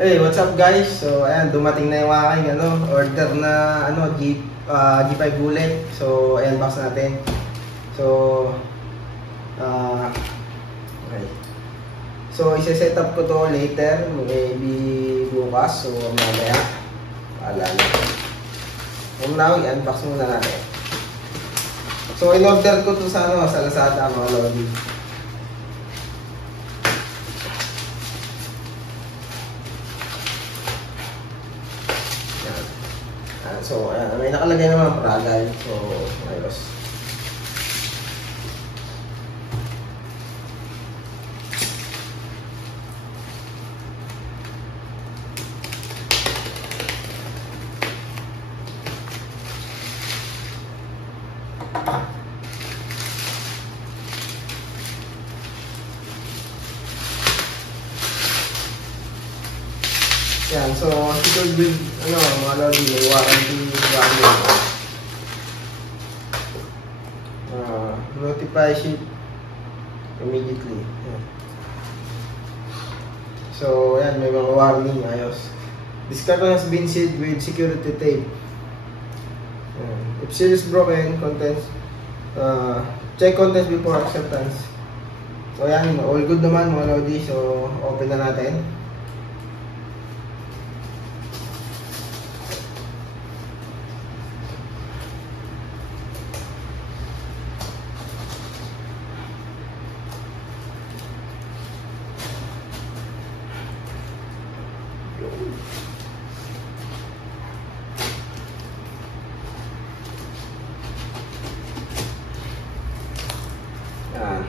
Hey, what's up guys? So ayan, dumating na yung aking order na G5 bullet. So ayan, box natin. So okay. So i-set up ko to later, maybe bukas. So mamaya paalala. Now i-unbox muna natin. So in-order ko to sa sa Lazada, mga lodi. So, may nakalagay naman ang Pragal. So, ayos. Yan, so secured with mga lodi, may warranty notify ship immediately. Yan. So yan, may mga warning, ayos. This carton has been sealed with security tape. Yan. If seal is broken, contents check contents before acceptance. So yan, all good naman mga lodi. So open na natin. Yan.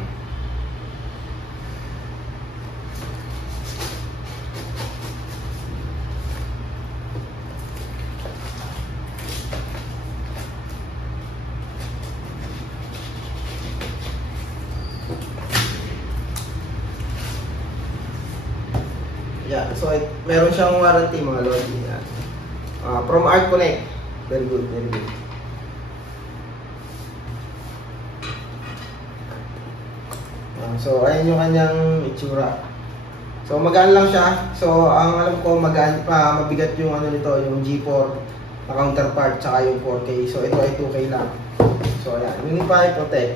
Yeah, so meron siyang warranty mga lodi. From Art Connect. Very good, very good. So ayan yung kanyang itsura. So magaan lang siya. So ang alam ko mabigat yung nito, yung G4 na counterpart tsaka yung 4K. So ito ay 2K lang. So ayan, Unify Protect.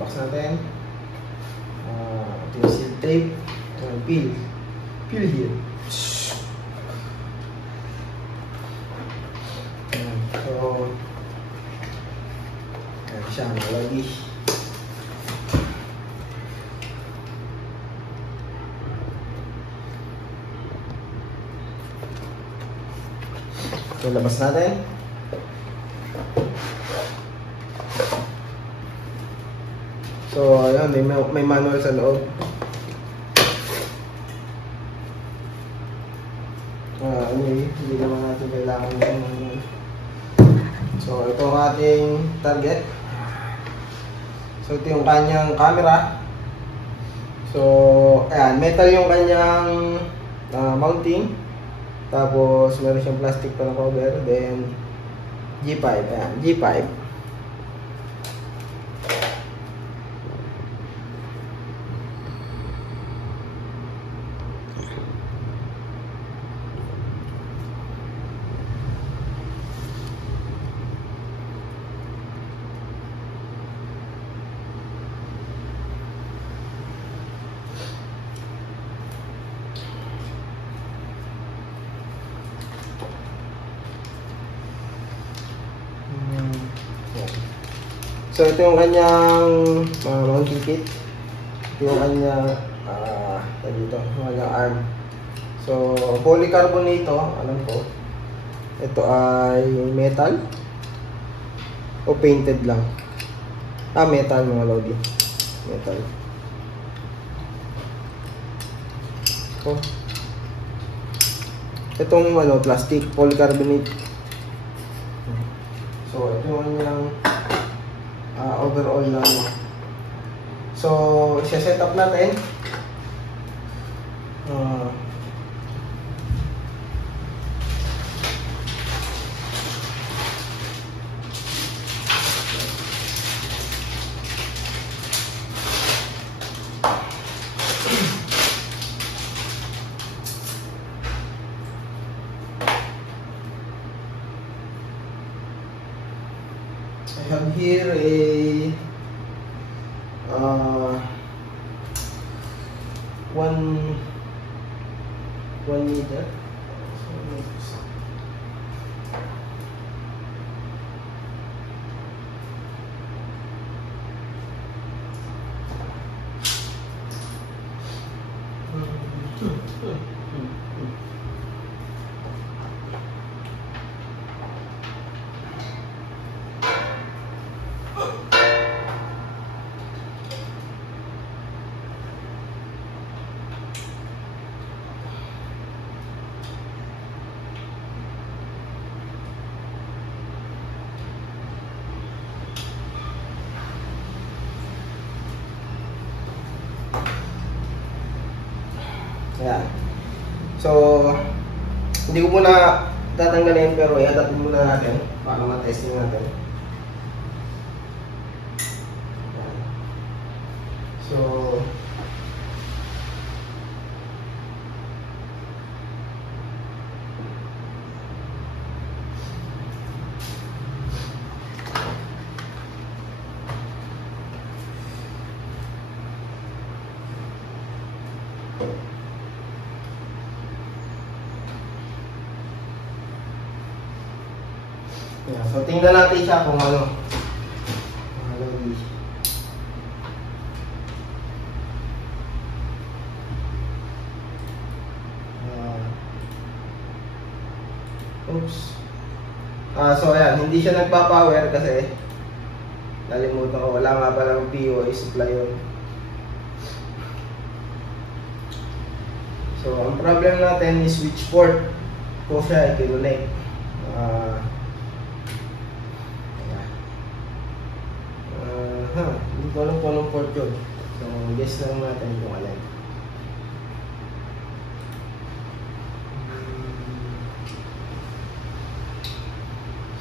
Box natin. Yung seal tape. Peel here. So ayan siya, malagi. So labas natin. So ayun, may manual sa loob. Anyway, hindi naman natin kailangan ng so ito ang ating target. So ito yung kanyang camera. So ayan, metal yung kanyang mounting. Tapos meron siyang plastic pa na cover. Then G5, ayan, G5. So ito yung kanyang mounting kit. Ito yung kanyang dito, kanyang arm. So polycarbonate ito, alam ko. Ito ay metal o painted lang. Metal mga lodi. Metal. So, itong plastic, polycarbonate. So ito yung kanyang overall na So, i-set up natin. sir. Ayan. So, hindi ko muna tatanggalin pero i-adaptin muna natin para ma-testing natin. Ayan. So, yeah. So tingnan natin siya kung ano. Oops. So ayan, hindi siya nagpa-power kasi nalimutan ko, wala nga palang POI supply yun. So ang problem natin is switch port ko siya i-connect. Hindi ko alam kung anong port yun. So guess lang natin kung alin.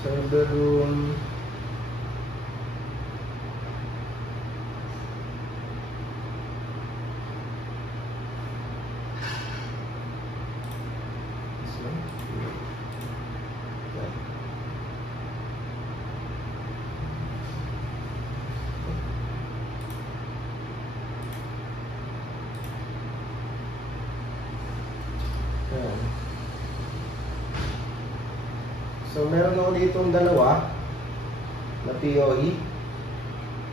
Server room. This one. Yeah. Ayan. So meron ako dito dalawa na POE.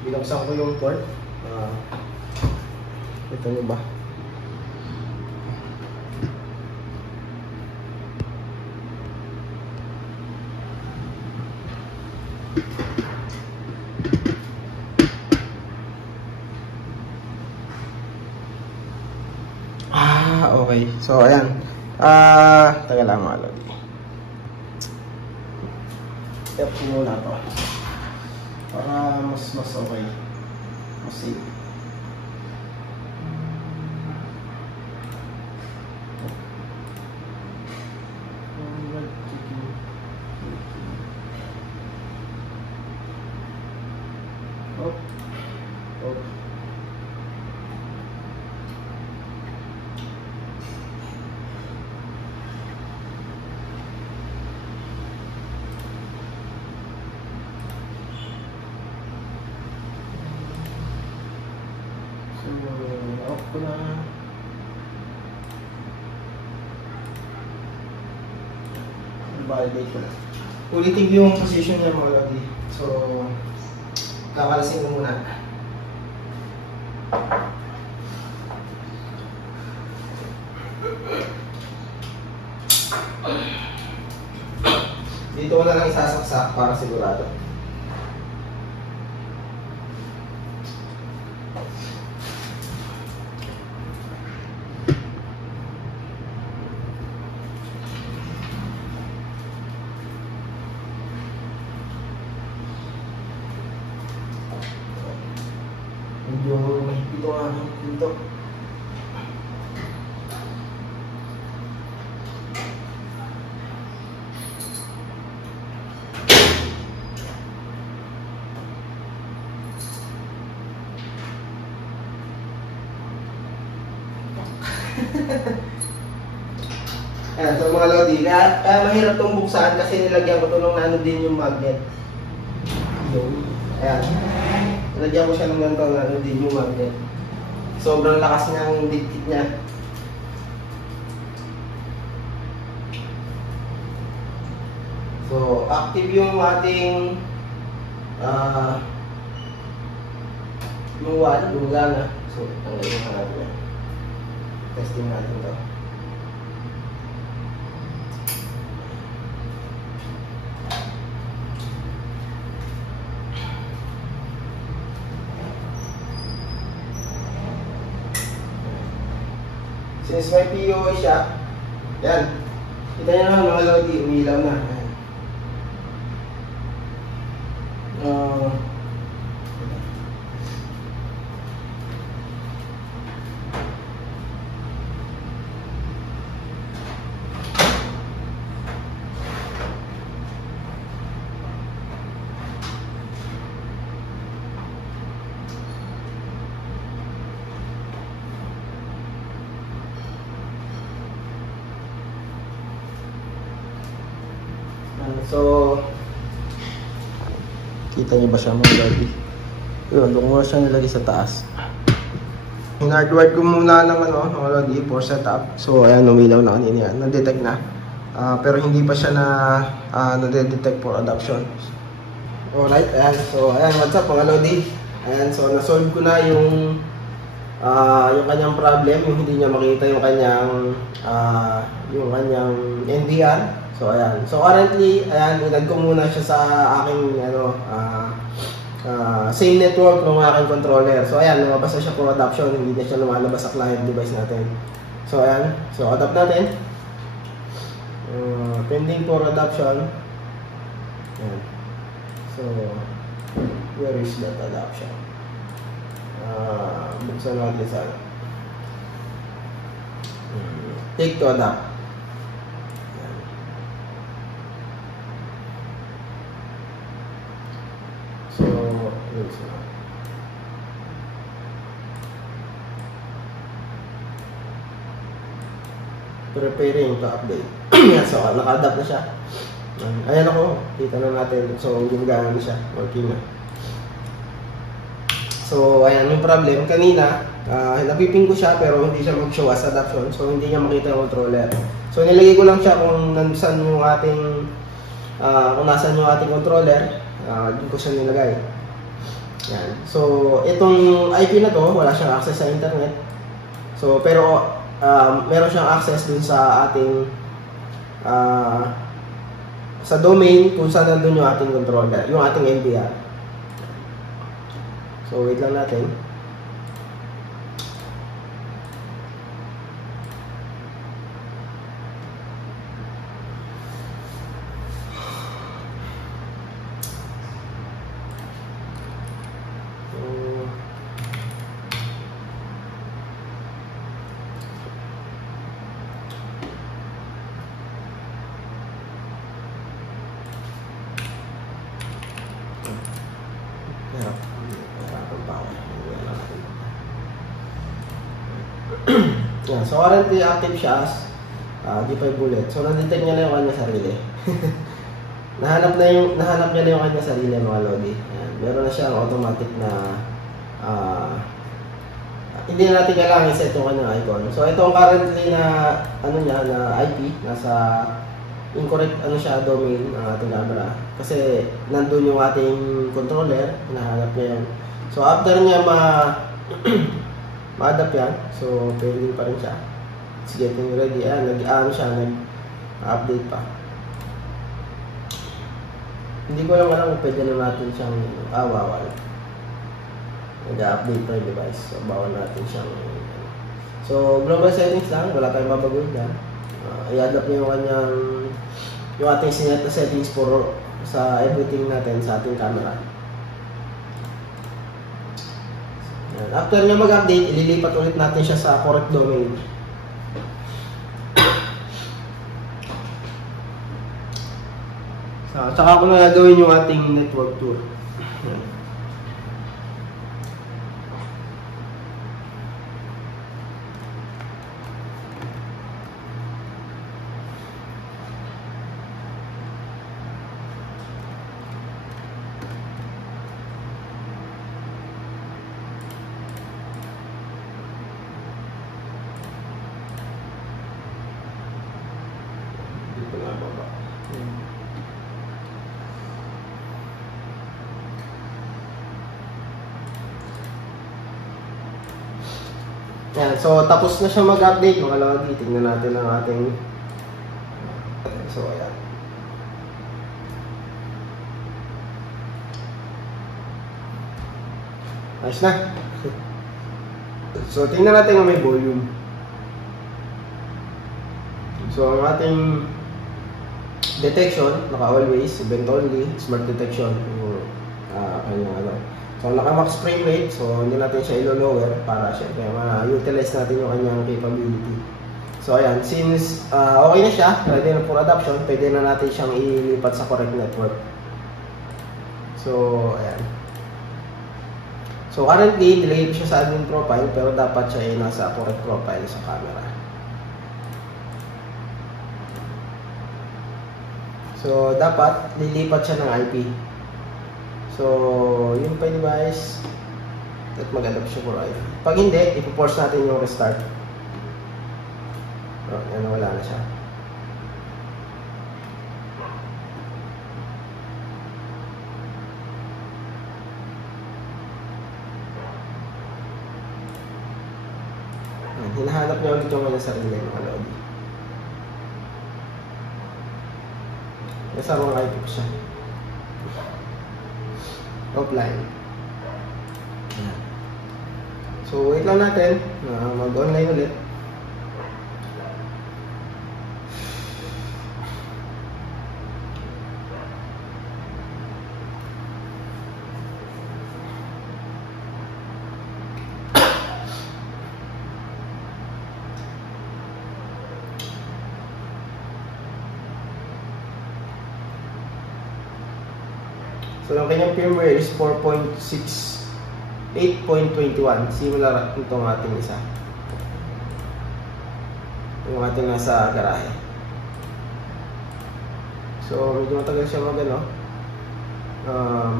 Binuksan ko yung port. Ito nyo ba? Okay. So ayan. Taga lang mga lodi. Tap ko muna to para mas okay, mas safe. Off ko na. Validate ko na. Ulitin yung position niya mga lodi. So, kakalasin ko muna. Dito ko na lang isasaksak para sigurado. Medyo mahigpit ang aking pinto. Ayan, so mga lodi, kaya mahirap itong buksan kasi nilagyan ko ito ng ano din yung magnet. Ayan. Nilagyan ko siya ng ganito ng ano din yung magnet. Sobrang lakas niyang dikit niya. So, active yung ating yung wall, gumagana. So, tanggalin na natin yan. Testing natin ito. Since may POI siya, yan. Kita nyo naman mga lodi, umilaw na. So, kita niyo ba siya mga lodi? Yun, doon ko siya nilagay sa taas. In-hardwired ko muna ng mga lodi for setup. So, ayan, umilaw na kanina yan. Na-detect na. Pero hindi pa siya na-detect for adoption. Alright, ayan. So, ayan, what's up mga lodi? Ayan, so, na-solve ko na yung kanyang problem, yung hindi niya makita yung kanyang NVR. So ayan. So currently, ayan, inad ko muna siya sa aking same network ng aking controller. So ayan, lumabas na siya for adoption, hindi na siya lumalabas sa client device natin. So ayan. So adapt natin. Pending for adoption. Ayan. So where is that adoption? Buksan natin sa take to adapt. So, preparing to update. So, naka-adapt na siya. Ayan ako, kita na natin. So, gumagana na siya, working na. So, ayan yung problem. Kanina, napiping ko siya pero hindi siya mag-show as adoption. So, hindi niya makita yung controller. So, nilagay ko lang siya kung nasan yung ating controller. Doon ko siya nilagay. Yan. So, itong IP na to, wala siyang access sa internet. So, pero meron siyang access dun sa ating sa domain kung saan nandun yung ating controller, yung ating NVR. So, wait lang natin. Yeah, so currently active siya as G5 bullet. So na-detect niya na yung kanya sarili. nahanap niya na yung kanya sarili mga lodi. Ayan, meron na siyang automatic na hindi na natin kailangan i-set yung kanyang icon. So ito ang currently na na IP, nasa incorrect domain ng ating camera. Kasi nandun yung ating controller, nahanap niya yun. So after niya ma-adapt yan, so pending pa rin siya. It's getting ready. Nag-update pa. Hindi ko lang alam kung pwede na natin siyang bawal. Nag-update pa yung device. So bawal natin siyang so global settings lang, wala tayong babaguhin dyan. I-adapt niya yung ating sinet na settings for sa everything natin sa ating camera. After niya mag-update, ililipat ulit natin siya sa correct domain. Tsaka ko na gagawin yung ating network tour. Yan, so tapos na siya mag-update mga lodi. Tingnan natin ang ating so ayan. Ayos na. So tingnan natin kung may volume. So ang ating detection, naka-always, event only, smart detection. So naka-max frame rate, so hindi natin siya ilo-lower para syempre ma-utilize natin yung kanyang capability. So ayan, since okay na siya, ready na for adoption, pwede na natin siyang ilipat sa correct network. So ayan. So currently, delayed siya sa admin profile, pero dapat siya ay nasa correct profile sa camera. So dapat lilipat siya ng IP. So yung pa-device at mag-adapt siya for IP. Pag hindi, ipo-force natin yung restart. Oh, yan, wala na siya. Hinahanap niya ulit yung kanyang sarili ng lodi. Nasa mga IP ko siya. Offline. So wait lang natin na mag-online ulit. So ang kanyang firmware is 4.6.8.21. Similar itong ating isa. Yung ating nasa garahe. So medyo matagal siya mag-ano.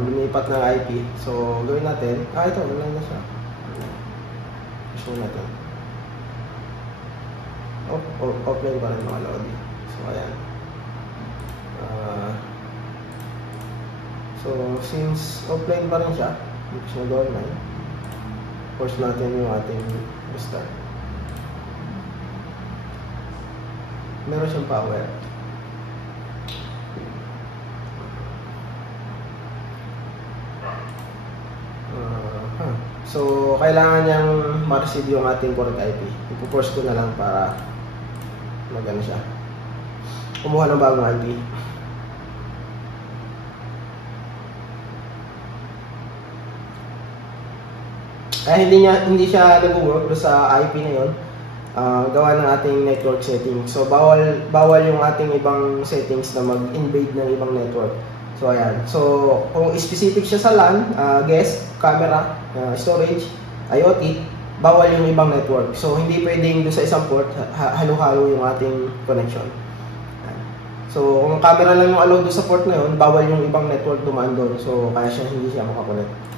Lumipat ng IP. So gawin natin. Ito, online na siya. Show natin. Offline pa rin mga lodi. So ayan. So, since offline pa rin siya, hindi siya nag-online, force natin yung ating restart. Meron siyang power. So, kailangan niyang ma-receive yung ating correct IP. Ipo-force ko na lang para mag-ano siya. Kumuha ng bagong IP. Hindi siya nag-work sa IP na yun. Gawa ng ating network settings. So bawal yung ating ibang settings na mag-invade ng ibang network. So ayan. So kung specific siya sa LAN, guest, camera, storage, IoT, bawal yung ibang network. So hindi pwedeng doon sa isang port halo-halo yung ating connection. So kung camera lang yung allowed doon sa port na yun, bawal yung ibang network dumaan doon. So kaya hindi siya makakonect.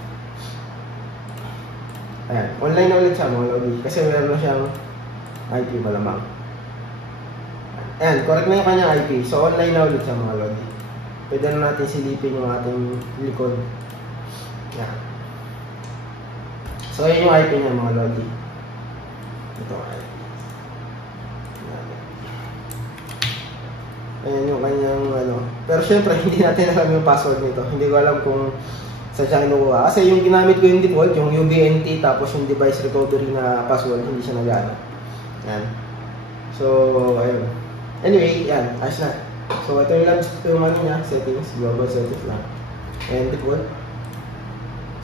Ayan, online na ulit siya mga lodi kasi meron na siyang IP malamang. Ayan, correct na yung kanyang IP. So online na ulit siya mga lodi. Pwede na natin silipin yung ating likod. Ayan. So ayan yung IP niya mga lodi. Ito ang IP. Ayan yung kanyang ano. Pero syempre hindi natin alam yung password nito. Hindi ko alam kung sa siya kinukuha. Kasi yung ginamit ko yung default, yung UBNT, tapos yung device recovery na password, hindi siya nag-ano. Yan. So, ayun. Anyway, yan. Ayos na. So, ito yung ano niya, settings, global settings lang. And default.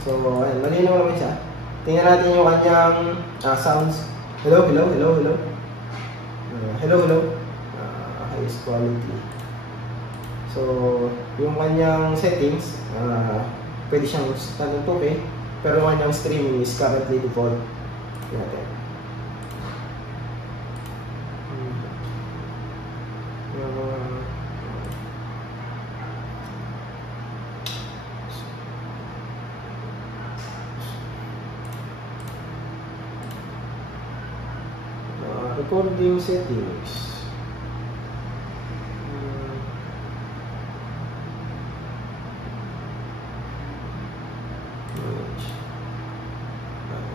So, ayun. Malinaw naman siya. Tingnan natin yung kanyang sounds. Hello, hello, hello, hello. Hello, hello. Highest quality. So, yung kanyang settings, pwede siyang tanong 2K, pero yung kanyang streaming is currently default. Natin. Recording settings.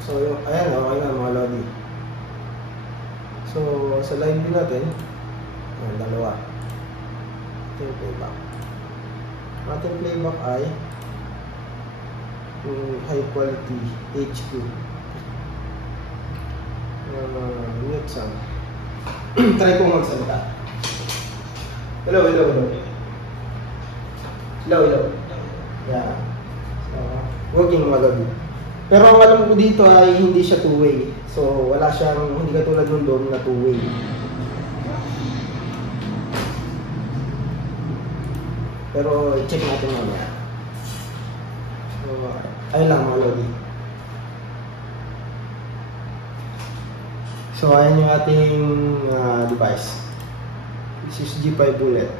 So, ayan, okay na mga lodi. So, sa live view natin, dalawa. Ito yung playback. Ating playback ay high quality HQ. Mute sound. Try kong magsalita. Hello. Yeah. So, working magabi. Pero ang alam ko dito ay hindi siya two-way. So, wala siyang, hindi katulad ng dome na two-way. Pero, check natin mamaya. So, ayun lang mga lodi. So, ayan yung ating device. This is G5 Bullet.